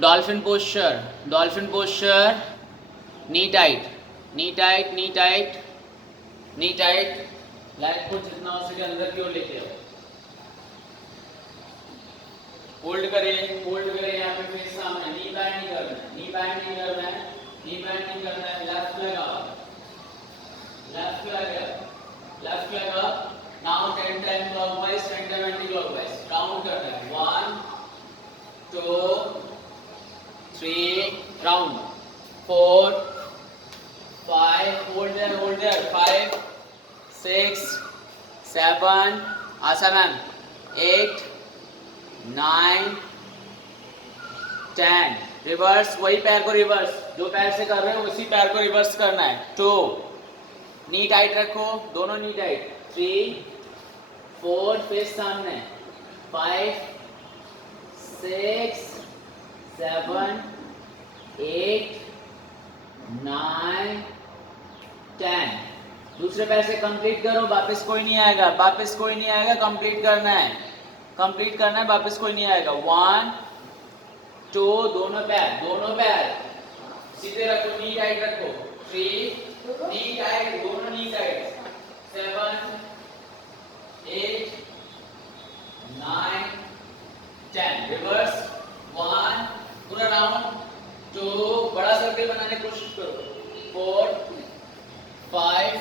Dolphin posture, dolphin posture, knee tight, knee tight, knee tight, knee tight, leg को जितना हो सके अंदर की ओर लेके आओ, होल्ड करिए, होल्ड करिए, यहाँ पे फेस सामने, नी बैंड नहीं करना है, नी बैंड नहीं करना है, नी बैंड नहीं करना है, left leg up, left leg up, left leg up, now 10 time clockwise, 10 time anti clockwise, count करना है, 1 2 3, round, 4 5, hold there, 5 6 7, Asha ma'am, 8 9 10, reverse, वही पैर को रिवर्स, जो पैर से कर रहे हो उसी पैर को रिवर्स करना है, 2, नी टाइट रखो, दोनों नी टाइट, 3 4, फेस सामने, 5 6 7 8 9 10, दूसरे पैर से कंप्लीट करो, वापस कोई नहीं आएगा, वापस कोई नहीं आएगा, कंप्लीट करना है, कंप्लीट करना है, वापस कोई नहीं आएगा, 1 2, दोनों पैर सीधे रखो, नी टाइट रखो, 3 नी टाइट, दोनों नी टाइट, 7 8 9 10, रिवर्स, 1 पूरा राउंड, 2 बड़ा सर्कल बनाने की कोशिश करो, 4 5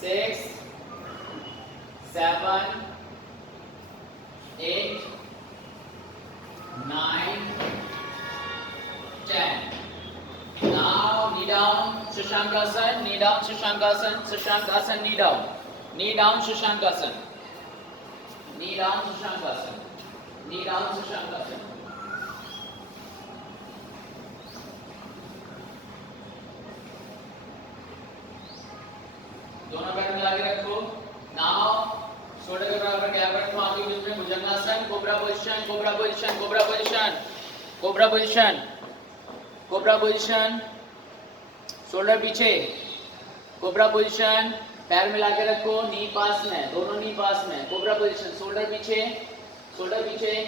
6 7 8 9 10, now knee down, Shashankasan, knee down, Shashankasan, Shashankasan, knee down, knee down, Shashankasan, knee down, Shashankasan, knee down, Shashankasan, दोनों पैर मिला के रखो, नाउ शोल्डर के बराबर गैप रखो, आगे बीच में Bhujangasana, cobra position, cobra position, cobra position, cobra position, cobra position, shoulder पीछे, कोबरा पोजीशन, पैर मिला के रखो, नी पास में, दोनों नी पास में, कोबरा पोजीशन, शोल्डर पीछे,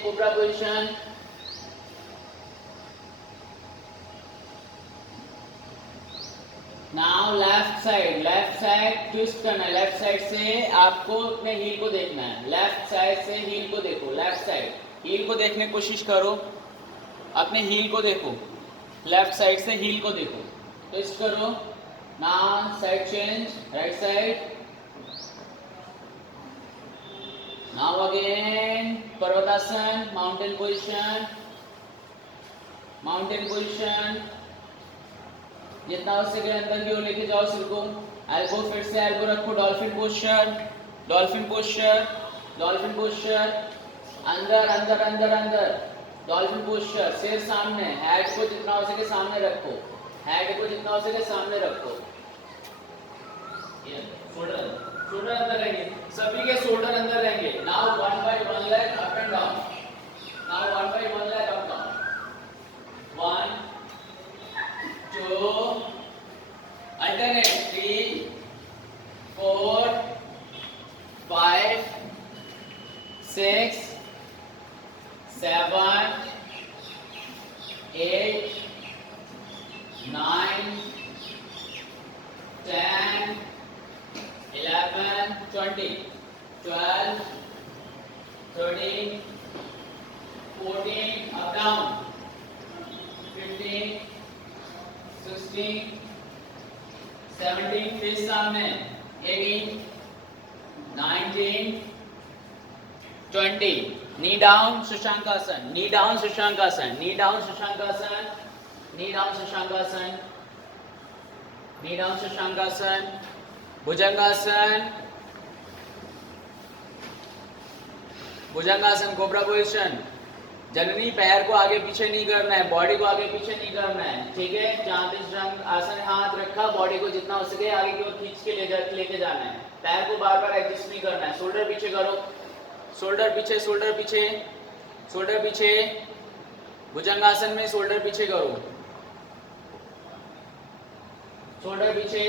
cobra position, now left side twist करना है, लेफ्ट साइड से आपको अपने हील को देखना है, लेफ्ट साइड से हील को देखो, लेफ्ट साइड हील को देखने की कोशिश करो, अपने हील को देखो, लेफ्ट साइड से हील को देखो, ट्विस्ट करो, now side change, right side, now again Parvatasana, mountain position, जितना हो सके अंदर की ओर लेके जाओ सिर को, एल्बो फिर से एल्बो रखो, dolphin posture, dolphin posture, dolphin posture, अंदर अंदर अंदर अंदर, डॉल्फिन पोस्चर, सिर सामने, हेड को जितना हो सके सामने रखो, हेड को जितना हो सके सामने रखो, शोल्डर शोल्डर अंदर रहेंगे, सभी के शोल्डर अंदर रहेंगे, now 1 by 1 leg up and down, now 1 by 1 leg up down, 1 2 alternate, 3 4 5 6 7 8 9 10 11 20 12 13 14, up down, 15 16 17, face सामने, 18 19 20, knee down, Shashankasan, knee down, Shashankasan, knee down, Shashankasan, knee down, Shashankasan, knee down, Shashankasan, Bhujangasan, भुजंगासन, cobra position, जननी पैर को आगे पीछे नहीं करना है, body को आगे पीछे नहीं करना है, ठीक है। जहाँ पे आसन हाथ रखा, बॉडी को जितना हो सके आगे की ओर खींच के लेके जाना है, पैर को बार बार एडजस्ट नहीं करना है। शोल्डर पीछे करो, शोल्डर पीछे, शोल्डर पीछे, शोल्डर पीछे, भुजंगासन में शोल्डर पीछे करो, शोल्डर पीछे।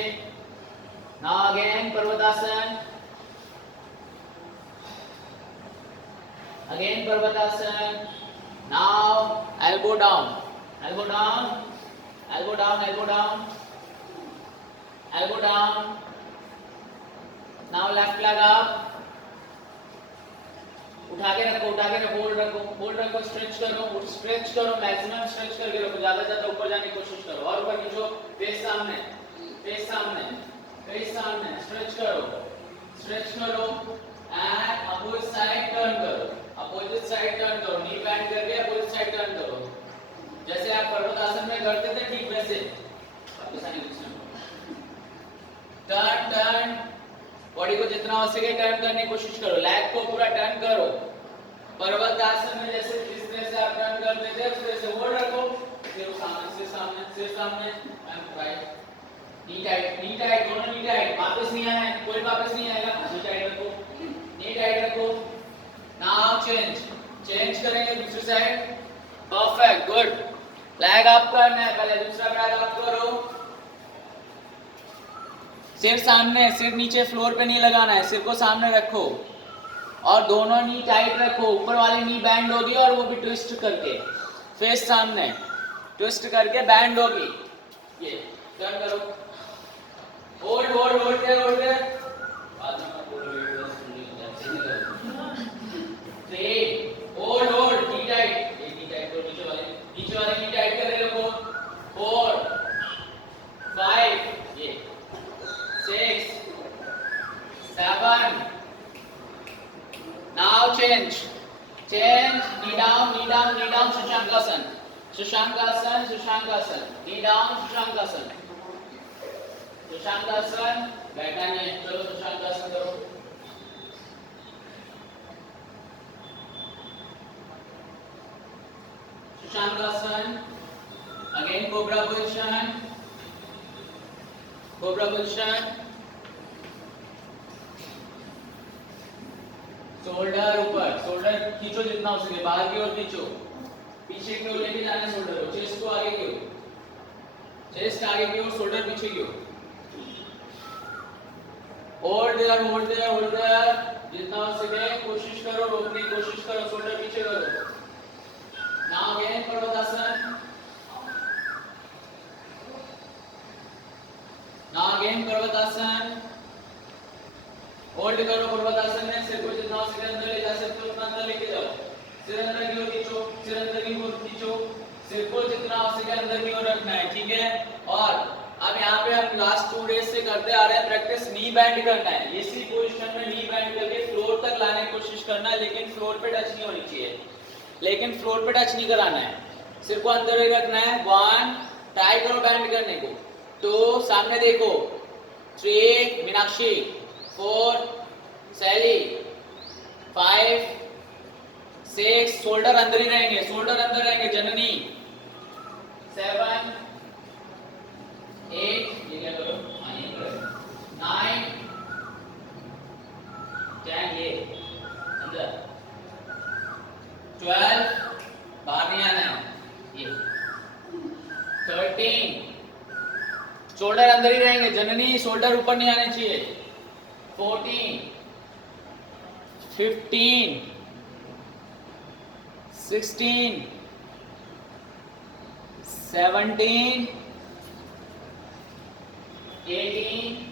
Now again Parvatasana, again Parvatasana. Now elbow down, elbow down, elbow down, elbow down, elbow down. Now left leg up. उठा के रखो, होल्ड रखो, स्ट्रेच करो, मैक्सिमम स्ट्रेच करके रखो, ज्यादा ऊपर जाने की कोशिश करो, और ऊपर खींचो, फेस सामने, स्ट्रेच करो एंड अपोजिट साइड टर्न करो, नी बेंड करके अपोजिट साइड टर्न करो, जैसे आप पर्वतासन में करते थे ठीक वैसे। टर्न बॉडी को जितना हो सके टर्न करने की कोशिश करो, लेग को पूरा टर्न करो। पर्वतासन में जैसे जिस तरह से आप टर्न करते थे उस तरह से होल्ड रखो, सिर सामने एंड राइट, नी टाइट, दोनों नी टाइट, वापस नहीं आना है, कोई वापस नहीं आएगा, नी टाइट रखो। नाउ चेंज करेंगे दूसरी side, perfect, good. Leg up करना है, पहले दूसरा लेग अप करो, सिर सामने, सिर नीचे फ्लोर पे नहीं लगाना है, सिर को सामने रखो और दोनों नी टाइट रखो, ऊपर वाली नी बैंड होगी और वो भी ट्विस्ट करके, फेस सामने, ट्विस्ट करके बैंड होगी, ये टर्न करो, होल्ड देयर, बाद में मत बोलो होल्ड, नी टाइट, तो नीचे वाले नी टाइट कर रहे हो, 4 5 ये 6 7 now change, knee down, Shashankasan, knee down, Shashankasan, बैठा नहीं है, चलो Shashankasan करो, Shashankasan, again cobra position, shoulder ऊपर, शोल्डर खींचो जितना हो सके, बाहर की ओर खींचो, पीछे की ओर लेके जाना शोल्डर को, चेस्ट को आगे की ओर, चेस्ट आगे की ओर, शोल्डर पीछे की ओर, होल्ड देयर, जितना हो सके कोशिश करो, रोकने की कोशिश करो, शोल्डर पीछे करो। नाउ अगेन पर्वतासन, होल्ड करो पर्वतासन में, सिर को जितना हो सके अंदर ले जा सकते हो उतना अंदर लेके जाओ, सिर अंदर की ओर खींचो, सिर को जितना हो सके अंदर की ओर रखना है, ठीक है। और अब यहाँ पे हम लास्ट 2 डेज से करते आ रहे हैं प्रैक्टिस, नी बैंड करना है, इसी पोजीशन में नी बैंड करके फ्लोर तक लाने की कोशिश करना है, लेकिन फ्लोर पे टच नहीं होनी चाहिए, फ्लोर पे टच नहीं कराना है, सिर को अंदर ही रखना है। 1 ट्राई करो बैंड करने को, 2 सामने देखो, 3 मीनाक्षी, 4 सैली, 5 6 शोल्डर अंदर ही रहेंगे, जननी, 7 8 ये क्या करो, 9 10 ये अंदर, 12 बाहर नहीं आना है, ये 13 शोल्डर अंदर ही रहेंगे, जननी शोल्डर ऊपर नहीं आने चाहिए, 14 15 16 17 18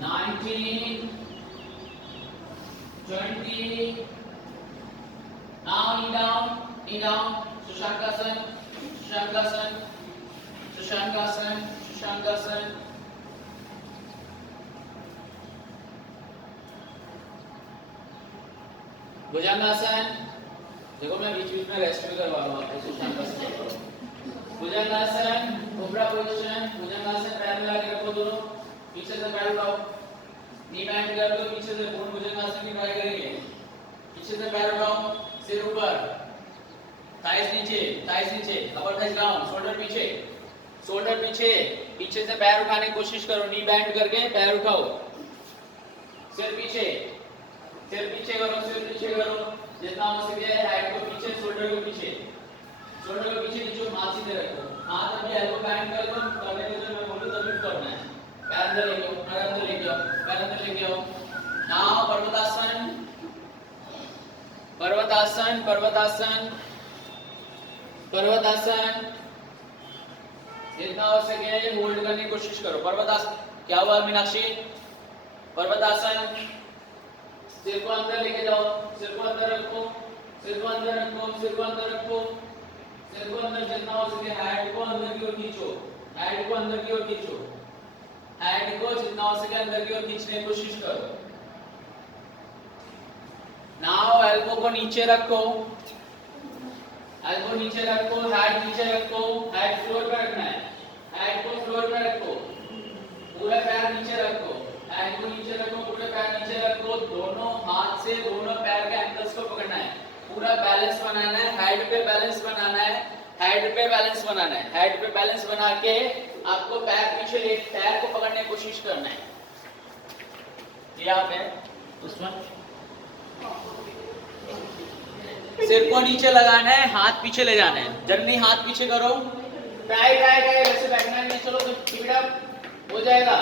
19 20 now knee down, Shashankasan, भुजंगासन, देखो मैं बीच में रेस्ट भी करवा रहा हूँ, शशांकासन करो, भुजंगासन, कोबरा पोजीशन, भुजंगासन, पैर मिला के रखो दोनों, पीछे से पैर उठाओ, नी बैंड कर दो, पीछे से पूर्ण भुजंगासन की ट्राई करेंगे, पीछे से पैर उठाओ, सिर ऊपर, थाइस नीचे, अपर थाइस डाउन, शोल्डर पीछे से पैर उठाने की कोशिश करो, नी बैंड करके पैर उठाओ, सिर पीछे करो, जितना हो सके राइट को पीछे, शोल्डर को पीछे नीचे, हाथ सीधे रखो, हाथ अभी एल्बो बैंड कर दो, करने के लिए मैं बोलूं तभी करना है, पैर अंदर लेके आओ, नाउ पर्वतासन, पर्वतासन, जितना हो सके होल्ड करने की कोशिश करो। पर्वतासन, क्या हुआ मीनाक्षी? पर्वतासन, सिर को अंदर लेके जाओ, सिर को अंदर रखो, सिर को अंदर रखो, सिर को अंदर रखो, सिर को अंदर, जितना हो सके हेड को अंदर की ओर खींचो, हेड को अंदर की ओर खींचो, हेड को जितना हो सके अंदर की ओर खींचने की कोशिश करो। नाउ एल्बो को नीचे रखो, एल्बो नीचे रखो, हेड नीचे रखो, हेड फ्लोर पे रखना है, हेड को फ्लोर पे रखो, पूरा पैर नीचे रखो, हेड को नीचे रखो, पूरे पैर नीचे रखो, दोनों हाथ से दोनों पैर के एंकल्स को पकड़ना है, पूरा बैलेंस बनाना है, हेड पे बैलेंस बनाना है, हेड पे बैलेंस बनाना है, हेड पे बैलेंस बना के आपको पैर पीछे ले, पैर को पकड़ने की कोशिश करना है। यहाँ पे उसमें सिर को नीचे लगाना है, हाथ पीछे ले जाना है, जल्दी हाथ पीछे करो, ट्राई ट्राई ट्राई, वैसे बैठना नहीं, चलो तो कीप अप हो जाएगा।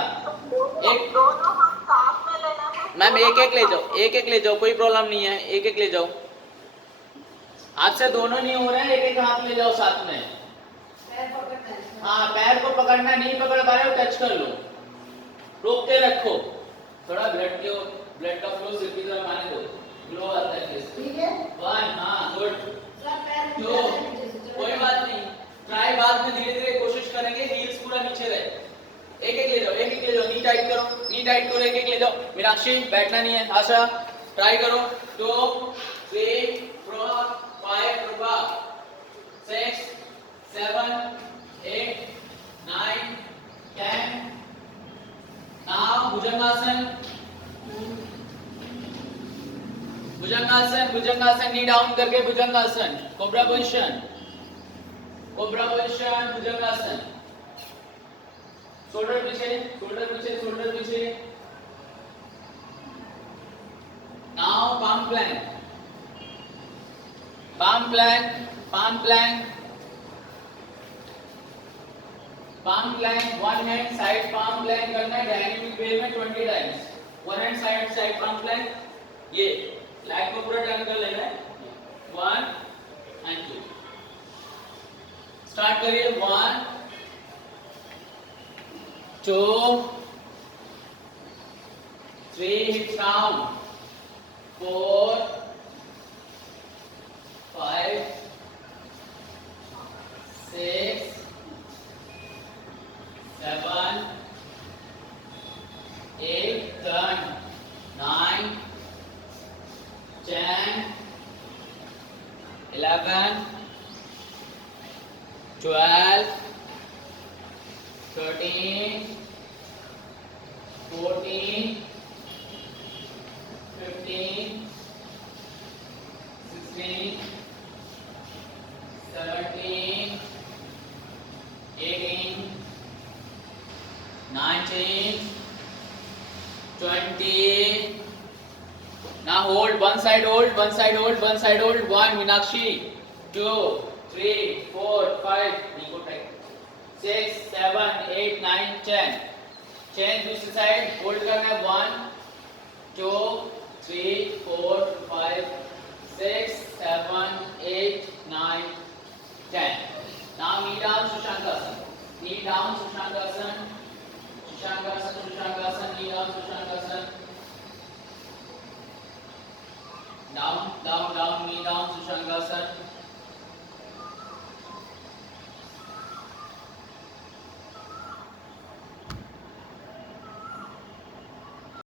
एक दोनों हाथ साथ में लेना है। मैम एक एक ले जाओ, एक एक ले जाओ, कोई प्रॉब्लम नहीं है, एक एक ले जाओ। आपसे दोनों नहीं हो रहे हैं, एक एक हाथ ले जाओ साथ में। पैर पकड़ना है। हाँ पैर को पकड़ना, नहीं पकड़ पा रहे हो टच कर लो, रोक के रखो, थोड़ा ब्लड का फ्लो सिर की तरफ आने दो, ग्लो आता है। ठीक है। 1 हाँ गुड। पैर तो कोई बात नहीं, ट्राई बाद में धीरे धीरे कोशिश करेंगे, हील्स पूरा नीचे रहे। एक एक ले जाओ, एक एक ले जाओ, नी टाइट करो, नी टाइट करो, एक एक ले जाओ। मीनाक्षी बैठना नहीं है, आशा ट्राई करो। 2 3 4 5 रुका, 6 7 8 9 10। नाउ भुजंगासन, भुजंगासन, भुजंगासन, नी डाउन करके bhujangasana, cobra position, cobra position, bhujangasana, shoulder पीछे, शोल्डर पीछे, शोल्डर पीछे। Now palm plank, palm plank, palm plank, palm plank, one hand side palm plank करना है डायनेमिक वे में 20 times. One hand side side palm plank, ये light को पूरा turn कर लेना है। 1 and 2 स्टार्ट करिए। 1 2 3 hips down, 4 5 6 7 8 turn 9 10 11 12 13 14 15 16 17 18 19 20। Now hold one side, hold one side, hold one side, hold 1 Meenakshi, 2 3 4 5 6 7 8 9 10। Change दूसरी साइड, होल्ड करना है। 1 2 3 4 5 6 7 8 9 10। Now knee down Shashankasan, knee down Shashankasan, Shashankasan, Shashankasan, knee down Shashankasan, down down down, knee down Shashankasan।